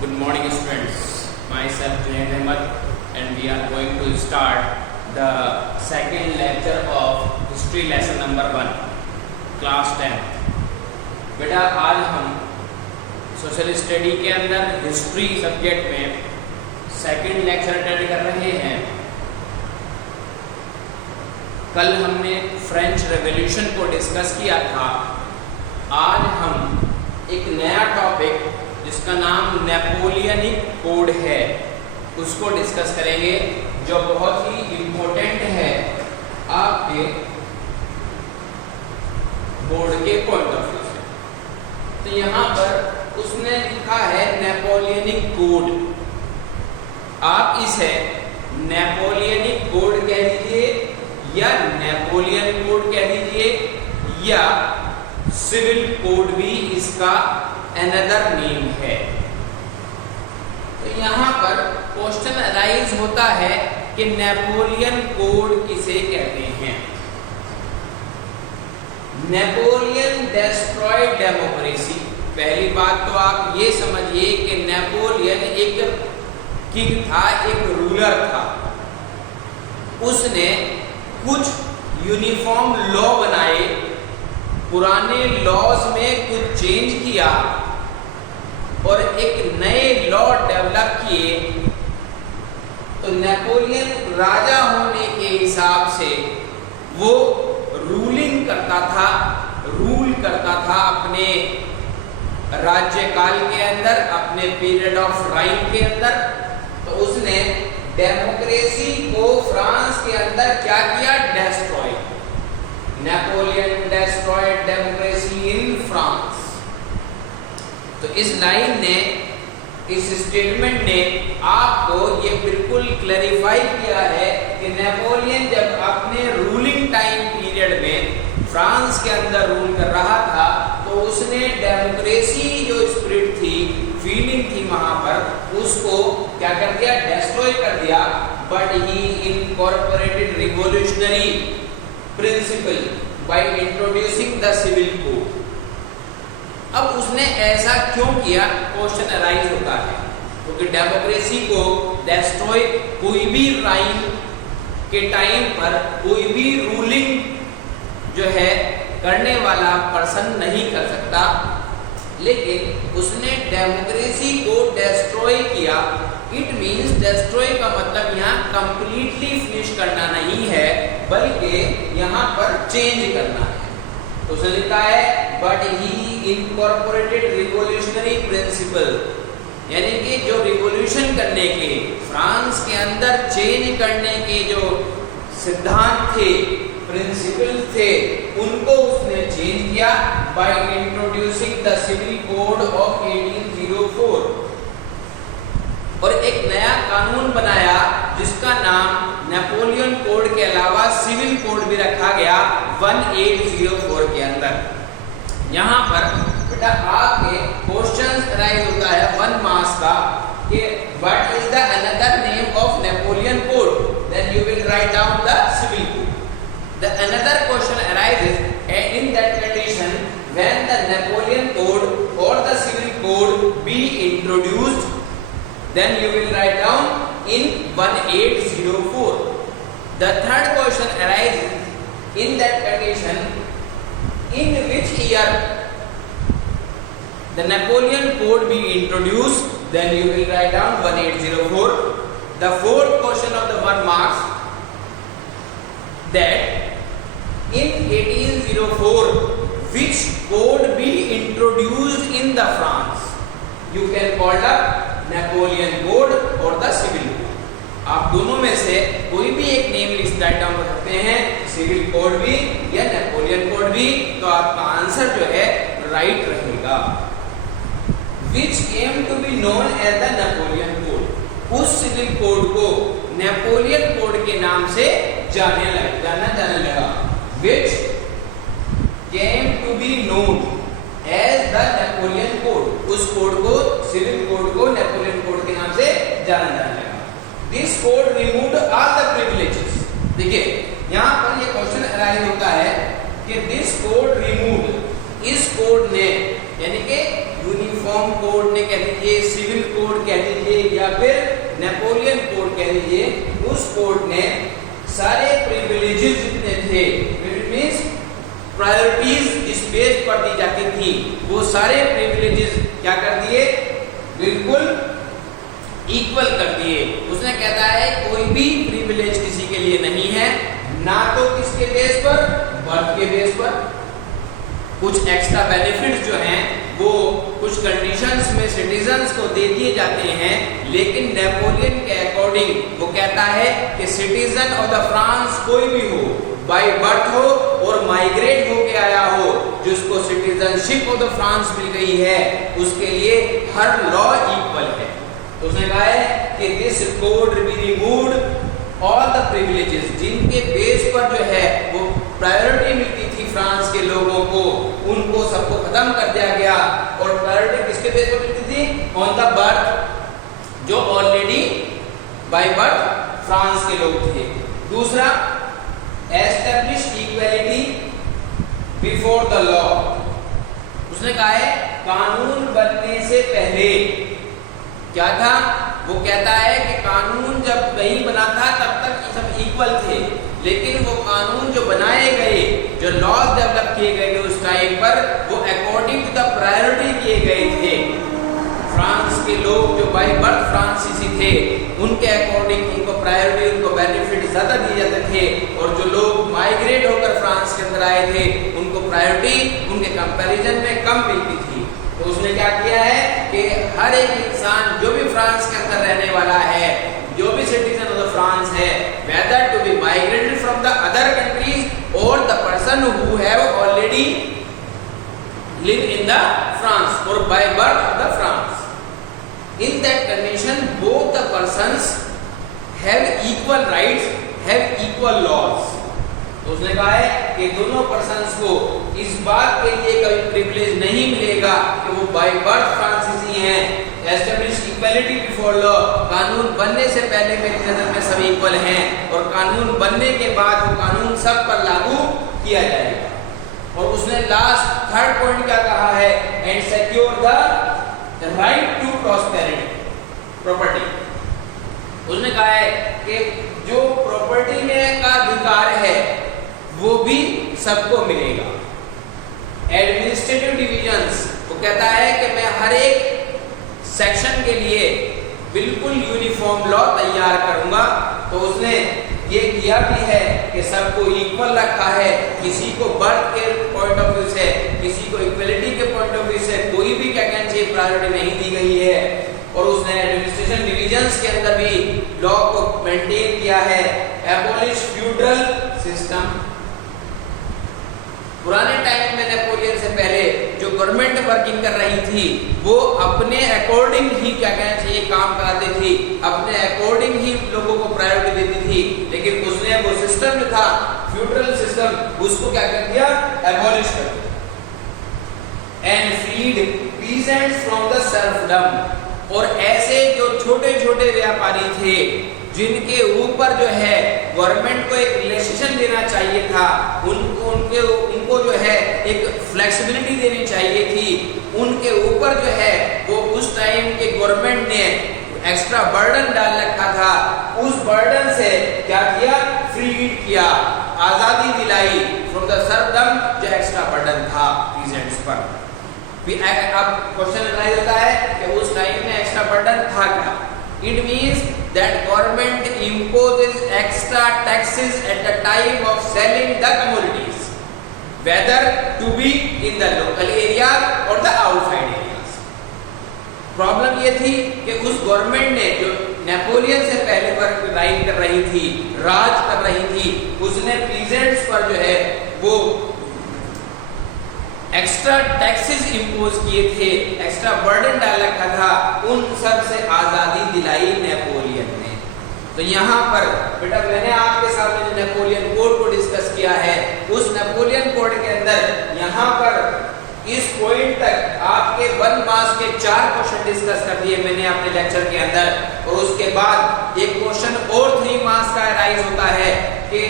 Good morning, students. Myself Junaid Ahmed, and we are going to start the second lecture of history lesson number 1, class 10. बेटा आज हम social study के अंदर history subject में second lecture attend कर रहे हैं। कल हमने फ्रेंच रेवोल्यूशन को डिस्कस किया था। आज हम एक नया टॉपिक जिसका नाम नेपोलियनिक कोड है उसको डिस्कस करेंगे, जो बहुत ही इम्पोर्टेंट है आपके बोर्ड के पॉइंट ऑफ व्यू से। तो यहाँ पर उसने लिखा है नेपोलियनिक कोड। आप इसे नेपोलियनिक कोड कह दीजिए या नेपोलियन कोड कह दीजिए या सिविल कोड भी इसका अनदर नेम है। तो यहाँ पर क्वेश्चन अराइज होता है कि नेपोलियन कोड किसे कहते हैं। Napoleon destroyed democracy. पहली बात तो आप ये समझिए कि नेपोलियन एक किंग था, एक रूलर था। उसने कुछ यूनिफॉर्म लॉ बनाए, पुराने लॉज में कुछ चेंज किया और एक नए लॉ डेवलप किए। तो नेपोलियन राजा होने के हिसाब से वो रूल करता था अपने राज्यकाल के अंदर, अपने पीरियड ऑफ राइम के अंदर। तो उसने डेमोक्रेसी को फ्रांस के अंदर क्या किया? Destroy. Napoleon destroyed democracy in France. तो इस लाइन ने, इस स्टेटमेंट ने आपको ये बिल्कुल क्लैरिफाई किया है कि नेपोलियन जब अपने रूलिंग टाइम पीरियड में फ्रांस के अंदर रूल कर रहा था तो उसने डेमोक्रेसी जो स्पिरिट थी, फीलिंग थी वहां पर, उसको क्या कर दिया? डेस्ट्रॉय कर दिया। But he incorporated revolutionary principle by introducing the civil code. अब उसने ऐसा क्यों किया? क्वेश्चन अराइज होता है क्योंकि डेमोक्रेसी को डेस्ट्रॉय कोई भी राइम के टाइम पर कोई भी रूलिंग जो है करने वाला पर्सन नहीं कर सकता। लेकिन उसने डेमोक्रेसी को डेस्ट्रॉय किया। इट मीन्स डेस्ट्रॉय का मतलब यहाँ कंप्लीटली फिनिश करना नहीं है, बल्कि यहाँ पर चेंज करना है। तो उसने लिखा है but he incorporated revolutionary principle, यानी कि जो रिवॉल्यूशन करने के, फ्रांस के अंदर चेंज करने के जो सिद्धांत थे, प्रिंसिपल थे, उनको उसने चेंज किया by introducing the civil code of 1804। और एक नया कानून बनाया जिसका नाम नेपोलियन कोड के अलावा सिविल कोड भी रखा गया 1804 के अंदर। यहाँ पर बेटा आपके क्वेश्चन राइज होता है 1 मार्क्स का कि what is the another name of Napoleon code, then you will write down the civil code. The another question arises in that condition when the Napoleon code or the civil code be introduced, then you will write down in 1804. The third question arises in that condition in which year the Napoleon code be introduced, then you will write down 1804. The fourth question of the 1 marks, that in 1804 which code be introduced in the France, you can call the Napoleon code or the civil code। आप दोनों में से कोई भी एक name list write down कर सकते हैं, सिविल कोड भी या नेपोलियन कोड भी, तो आपका आंसर जो है राइट रहेगा। Which came to be known as the Napoleon code, उस सिविल कोड को नेपोलियन कोड के नाम से जाने लगा। Which came to be known as the Napoleon code, उस कोड को, सिविल कोड को नेपोलियन कोड के नाम से जाना जाने लगा। This code removed all the privileges। देखिए यहाँ पर ये क्वेश्चन अराइज होता है कि this code removed, इस कोड ने, यानी कि यूनिफॉर्म कोड ने कह दीजिए, सिविल कोड या फिर नेपोलियन कोड कह लीजिए, उस कोड ने सारे प्रिविलेजेस जितने थे, मींस प्रायोरिटीज इस बेस पर दी जाती थी, वो सारे प्रिविलेजेस क्या कर दिए, बिल्कुल इक्वल कर दिए। उसने कहता है कोई भी प्रिविलेज किसी के लिए नहीं है, ना तो किसके बेस पर, बर्थ के बेस पर। कुछ एक्स्ट्रा बेनिफिट्स जो हैं वो कुछ कंडीशंस में सिटीजन्स को दे दिए जाते हैं, लेकिन नेपोलियन के अकॉर्डिंग वो कहता है कि सिटीजन ऑफ द फ्रांस कोई भी हो, बाय बर्थ हो और माइग्रेट होके आया हो, जिसको सिटीजनशिप ऑफ द फ्रांस मिल गई है, उसके लिए हर लॉ इक्वल है। तो उसने कहा है कि this code be removed all the privileges, जिनके बेस पर जो है वो प्रायोरिटी मिलती थी फ्रांस के लोगों को, उनको सबको खत्म कर दिया गया। और प्रायोरिटी किसके बेस पर मिलती थी, ऑन द बर्थ, जो ऑलरेडी बाय बर्थ फ्रांस के लोग थे। दूसरा, establish equality before the law. उसने कहा है कानून बनने से पहले क्या था, वो कहता है कि कानून जब नहीं बना था तब तक सब इक्वल थे, लेकिन वो कानून जो बनाए गए, जो लॉज डेवलप किए गए उस टाइम पर, वो अकॉर्डिंग टू द प्रायोरिटी किए गए थे। फ्रांस के लोग जो बाय बर्थ फ्रांसीसी थे, उनके अकॉर्डिंग उनको प्रायोरिटी, उनको बेनिफिट ज्यादा दिए जाते थे, और जो लोग माइग्रेट होकर फ्रांस के अंदर आए थे, उनको प्रायोरिटी उनके कंपैरिजन में कम मिलती थी। तो उसने क्या किया है कि हर एक इंसान जो भी फ्रांस के अंदर रहने वाला है, जो भी सिटीजन ऑफ द फ्रांस है, whether to be migrated from the other countries और the person who have already live in the France और by birth of the France, in that condition both the persons have equal rights, have equal laws. तो उसने कहा है कि दोनों persons को इस बात के लिए कभी प्रिविलेज नहीं मिलेगा कि वो बाय बर्थ फ्रांसीसी हैं। एस्टैब्लिश इक्वालिटी बिफोर लॉ, कानून बनने से पहले मेरी नजर में सब इक्वल हैं, और कानून बनने के बाद वो कानून सब पर लागू किया जाएगा। और उसने लास्ट थर्ड पॉइंट क्या कहा है, and secure the right to property. उसने कहा है कि जो प्रॉपर्टी में का अधिकार है वो भी सबको मिलेगा। एडमिनिस्ट्रेटिव डिविजन्स, वो कहता है कि मैं हर एक सेक्शन के लिए बिल्कुल यूनिफॉर्म लॉ तैयार करूंगा। तो उसने ये किया भी है कि सबको इक्वल रखा है, किसी को बर्थ के पॉइंट ऑफ व्यू से, किसी को इक्वलिटी के पॉइंट ऑफ व्यू से कोई भी क्या कहना चाहिए प्रायोरिटी नहीं दी गई है। और उसने एडमिनिस्ट्रेशन डिविजन्स के अंदर भी लॉ को मेंटेन किया है। एबॉलिश फ्यूडल सिस्टम, पुराने टाइम में नेपोलियन से पहले जो गवर्नमेंट वर्किंग कर रही थी, वो अपने अकॉर्डिंग ही क्या कहना चाहिए काम कराती थी, अपने अकॉर्डिंग ही लोगों को प्रायोरिटी देती थी। लेकिन उसने वो सिस्टम जो था फ्यूडल सिस्टम, उसको क्या कर दिया, एबॉलिश कर दिया। And freed peasants from the serfdom, और ऐसे जो छोटे छोटे व्यापारी थे जिनके ऊपर जो है गवर्नमेंट को एक रिलैक्सेशन देना चाहिए था, उनको जो है एक फ्लेक्सिबिलिटी देनी चाहिए थी, उनके ऊपर जो है वो उस टाइम के गवर्नमेंट ने एक्स्ट्रा बर्डन डाल रखा था। उस बर्डन से क्या किया, फ्रीड किया, आजादी दिलाई फ्रॉम द सर्फडम, जो एक्स्ट्रा बर्डन था पीजेंट्स पर। अब क्वेश्चन राइज होता है कि उस टाइम में एक्स्ट्रा बर्डन था क्या। It means that government imposes extra taxes at the time of selling the commodities, whether to be in the local area or the outside areas. Problem ये थी कि उस गवर्नमेंट ने जो नेपोलियन से पहले पर राइड कर रही थी, राज कर रही थी, उसने पीजेंट्स पर जो है वो एक्स्ट्रा टैक्सेस इंपोज किए थे, एक्स्ट्रा बर्डन डाल रखा था, उन सब से आजादी दिलाई नेपोलियन ने। तो यहाँ पर बेटा मैंने आपके सामने जो नेपोलियन कोड को डिस्कस किया है, उस नेपोलियन कोड के अंदर यहाँ पर इस पॉइंट तक आपके 1 मार्क्स के 4 क्वेश्चन डिस्कस कर दिए मैंने अपने लेक्चर के अंदर, और उसके बाद एक क्वेश्चन और 3 मार्क्स का राइज होता है कि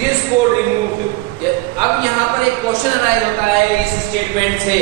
दिस कोड रिमूव्ड। अब यहाँ पर एक क्वेश्चन राइज होता है इस स्टेटमेंट से